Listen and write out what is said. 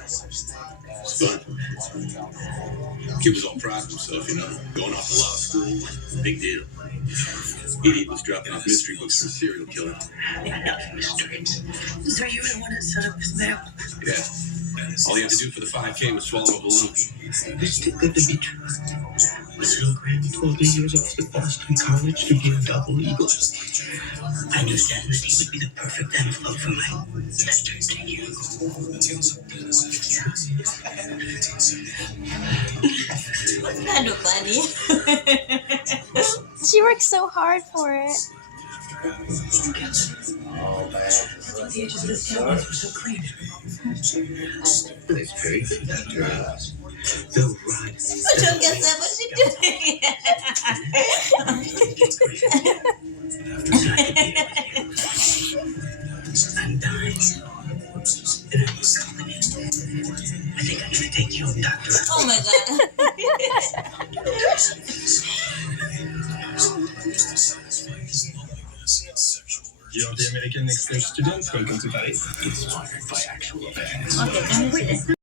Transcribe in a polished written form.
It's fun. Kid was all proud of himself, going off to law school. Big deal. Idiot was dropping off mystery books for a serial killer. Enough mysteries. So you were the one that set up his mail? Yeah. All he had to do for the 5K was swallow a balloon. It's too good to be true. So Grant told me he was off to Boston College to be a double eagle. I knew then that he would be the perfect envelope for my letter to you. What's kind of funny? She worked so hard for it. The edges of his canvas were so clean. That's very good, Dr. Oz. The right. So don't guess that what she doing. I'm dying. And I was calling it. I think I'm gonna take you home, Dr. Oz. Oh my god. You're the American exchange student. Welcome to Paris. Inspired by actual events. Okay,